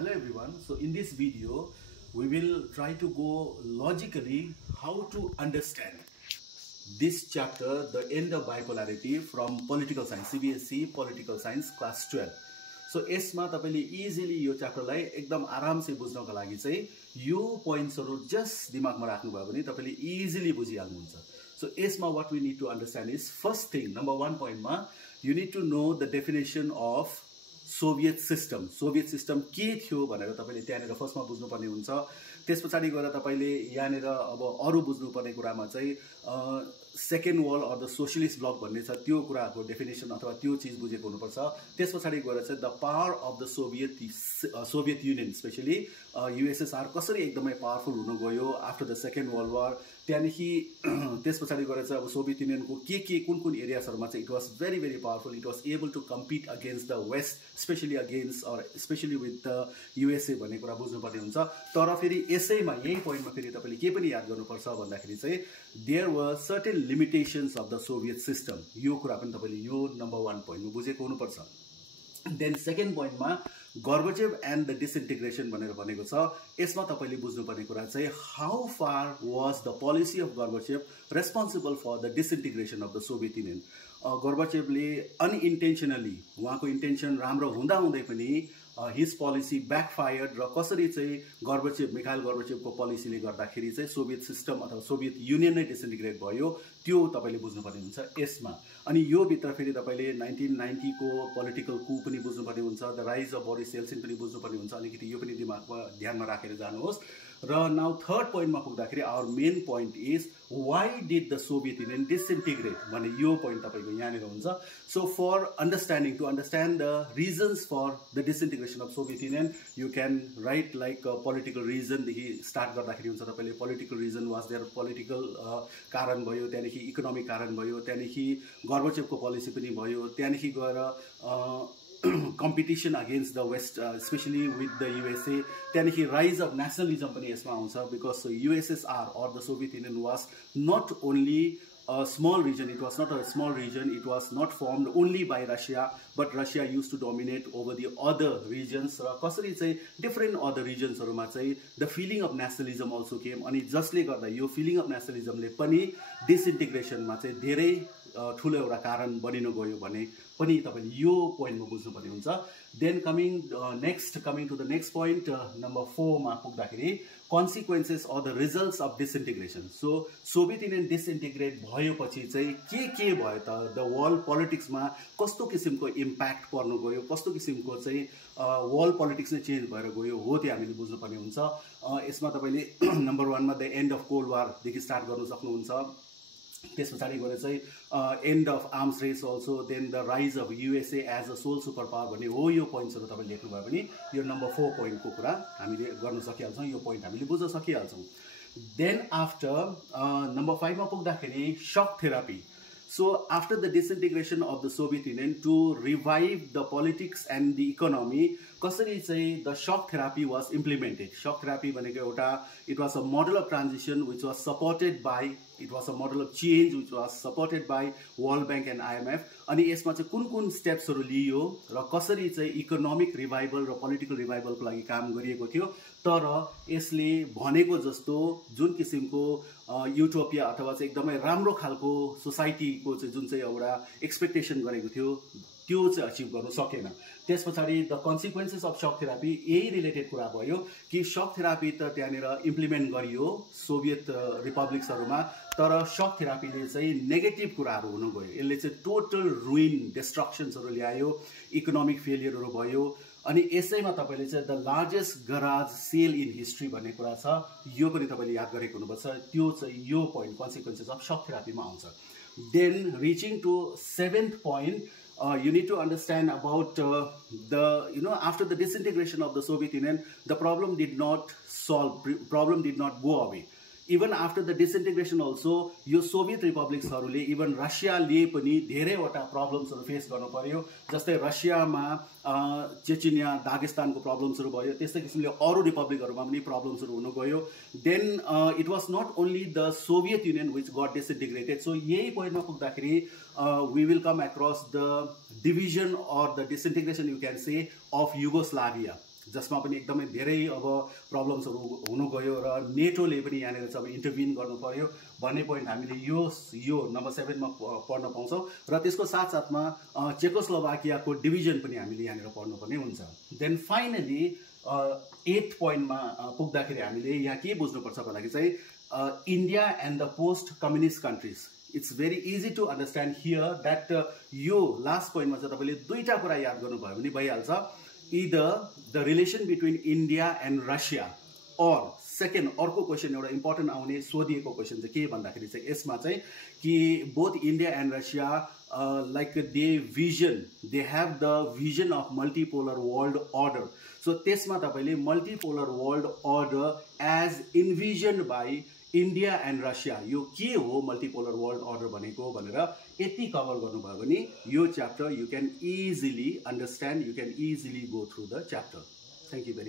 Hello everyone. So in this video, we will try to go logically how to understand this chapter, the end of bipolarity from political science, CBSE political science class 12. So यसमा तपाईले easily यो च्याप्टरलाई एकदम आरामसे बुझ्नको लागि चाहिँ यो पोइन्ट्सहरु just दिमागमा राख्नु भयो भने तपाईले इजिली बुझिहाल्नुहुन्छ. So यसमा what we need to understand is first thing, number 1 point मा you need to know the definition of Soviet system. Soviet system के थियो भनेर तपाईले त्यहाँनेर फर्स्टमा बुझ्नुपर्ने हुन्छ. त्यसपछि गएर तपाईले यहाँनेर अब अरु बुझ्नुपर्ने कुरामा चाहिँ second world or the socialist bloc भन्ने छ त्यो कुराको डेफिनेसन अथवा त्यो चीज बुझेको हुनुपर्छ. त्यसपछि गएर चाहिँ the power of the Soviet union specially USSR कसरी एकदमै पावरफुल हुन गयो after the second world war. त्यहाँदेखि त्यसपछि गएर चाहिँ अब सोभियत युनियनको के कुन एरियाजहरुमा चाहिँ it was very powerful. It was able to compete against the west specially against uh specially with the USA भन्ने कुरा बुझ्नुपर्ने हुन्छ. तर फेरि यसैमा यही पोइन्टमा फेरि तपाईले के पनि याद गर्नुपर्छ भन्दाखेरि चाहिँ there were certain limitations of the Soviet system. यो कुरा पनि तपाईले यो नम्बर 1 पोइन्टमा बुझेको हुनुपर्छ. देन सेकेन्ड पोइन्टमा Gorbachev and the disintegration भनेर भनेको छ. यसमा तपाईले बुझ्नुपर्ने कुरा चाहिँ how far was the policy of Gorbachev responsible for the disintegration of the Soviet Union. Gorbachevले unintentionally उहाँको इन्टेन्सन राम्रो हुँदा हुँदै पनि his policy backfired र कसरी चाहिँ मिखाइल गोर्बाचेभको पोलिसीले गर्दाखेरि चाहिँ सोभियत सिस्टम अथवा सोभियत युनियन नै डिसइन्टिग्रेट भयो त्यो तपाईले बुझ्नुपर्ने हुन्छ यसमा. अनि यो भित्र फेरि तपाईले 1990 को पोलिटिकल कू पनि बुझ्नुपर्ने हुन्छ. The rise of Boris Yeltsin पनि बुझ्नुपर्ने हुन्छ. अलिकति यो पनि दिमागमा ध्यानमा राखेर जानुहोस्. र नाउ थर्ड पोइन्टमा पुग्दाखेरि our main point is why did the Soviet Union disintegrate भन्ने यो पोइन्ट तपाईको यहाँनेर हुन्छ. So for understanding to understand the reasons for the disintegration of Soviet Union you can write like political रिजनदेखि start गर्दाखेरि हुन्छ. तपाईले political reason was there political कारण भयो, त्यहाँदेखि इकोनोमिक कारण भयो, त्यहाँदेखि गोर्बाचेभको पोलिसी पनि भयो, त्यहाँदेखि गएर competition against the West, especially with the USA. त्यहाँदेखि rise of nationalism पनि यसमा आउँछ because USSR or the Soviet Union was not only a small region, it was not a small region, it was not formed only by Russia, but Russia used to dominate over the other regions. र कसरी चाहिँ different other regionsहरुमा चाहिँ the feeling of nationalism also came. अनि जसले गर्दा यो feeling of nationalismले पनि disintegration मा चाहिँ धेरै ठुलो एउटा कारण बनिन गयो भने पनि तपाईले यो पोइन्टमा बुझ्नुपर्ने हुन्छ. Then coming to the next point number 4 मा पुग्दाखेरि consequences or the results of disintegration. So Soviet Union disintegrate भएपछि चाहिँ के भयो त द वर्ल्ड पोलिटिक्समा कस्तो किसिमको इम्प्याक्ट पर्न गयो, कस्तो किसिमको चाहिँ वर्ल्ड पोलिटिक्स नै चेन्ज भएर गयो हो त्यो हामीले बुझ्नुपर्ने हुन्छ. यसमा तपाईले नम्बर 1 मा the end of cold war देखि स्टार्ट गर्न सक्नुहुन्छ. त्यसपछि गएर चाहिँ end of arms race also, then the rise of USA as a sole super power भन्ने हो यो पोइन्ट्सहरु तपाईले लेख्नुभयो भने यो नम्बर 4 पोइन्टको कुरा हामीले गर्न सकिहाल्छौं. यो पोइन्ट हामीले बुझ्न सकिहाल्छौं. देन आफ्टर नम्बर 5 मा पुग्दाखेरि शक therapy. So after the disintegration of the Soviet Union, to revive the politics and the economy, कसरी चाहिँ the shock therapy was implemented. Shock therapy भनेको एउटा it was a model of transition which was supported by, it was a model of change which was supported by World Bank and IMF. अनि यसमा चाहिँ कुन स्टेप्सहरु लियो र कसरी चाहिँ economic revival र पोलिटिकल रिभाइभलको लागि काम गरिएको थियो. तर यसले भनेको जस्तो जुन किसिमको युटोपिया अथवा चाहिँ एकदमै राम्रो खालको सोसाइटीको चाहिँ जुन चाहिँ एउटा एक्सपेक्टेसन गरेको थियो त्यो चाहिँ अचिभ गर्न सकेन. त्यसपछि the consequences of shock therapy यही रिलेटेड कुरा भयो कि शक थेरापी त त्यहाँनेर इम्प्लिमेन्ट गरियो सोभियत रिपब्लिक्सहरुमा, तर शक थेरापीले चाहिँ नेगेटिभ कुराहरु हुन गयो. यसले चाहिँ टोटल रुइन डिस्ट्रक्सन्सहरु ल्यायो, इकोनोमिक फेलियरहरु भयो. अनि यसैमा तपाईले चाहिँ the largest garage sale in history भन्ने कुरा छ, यो पनि तपाईले याद गरेको हुनुपर्छ. त्यो चाहिँ यो पोइन्ट कन्सिक्वेन्सेस अफ शक थेरापीमा आउँछ. Then reaching to 7th point, you need to understand about after the disintegration of the Soviet Union, the problem did not solve, problem did not go away. Even after the disintegration also, यो Soviet रिपब्लिक्सहरुले even रसियाले पनि धेरैवटा प्रब्लम्सहरु face गर्न पर्यो. जस्तै रसियामा चेचनिया दागेस्तानको प्रब्लम्सहरु भयो, त्यस्तै किसिमले अरु रिपब्लिकहरुमा पनि प्रब्लम्सहरु हुन गयो. Then it was not only the Soviet Union which got disintegrated. So यही पोइन्टमा पुग्दाखेरि we will come across the division or the disintegration you can say of Yugoslavia. जसमा पनि एकदमै धेरै अब प्रब्लम्सहरू हुनु गयो र नेटोले पनि यहाँनिर चाहिँ अब इन्टरभिन गर्नु पर्यो भन्ने पोइन्ट हामीले यो नम्बर 7 मा पढ्न पाउँछौँ र त्यसको साथसाथमा चेकोस्लोभाकियाको डिभिजन पनि हामीले यहाँनिर पढ्नुपर्ने हुन्छ। देन फाइनली 8th पोइन्टमा पुग्दाखेरि हामीले यहाँ के बुझ्नुपर्छ भन्दाखेरि चाहिँ India and the post communist countries. It's very easy to understand here that यो लास्ट पोइन्टमा चाहिँ तपाईँले दुईवटा कुरा याद गर्नुभयो भने भइहाल्छ। Either the relation between India and Russia or second अर्को क्वेसन एउटा इम्पोर्टेन्ट आउने सोधिएको क्वेसन चाहिँ के भन्दाखेरि चाहिँ यसमा चाहिँ कि both India and Russia like they have the vision of multipolar world order. So त्यसमा तपाईँले multipolar world order as envisioned by India and Russia यो के हो मल्टिपोलर वर्ल्ड अर्डर भनेको भनेर यति कभर गर्नुभयो भने यो chapter you can easily understand, you can easily go through the chapter. Thank you very much.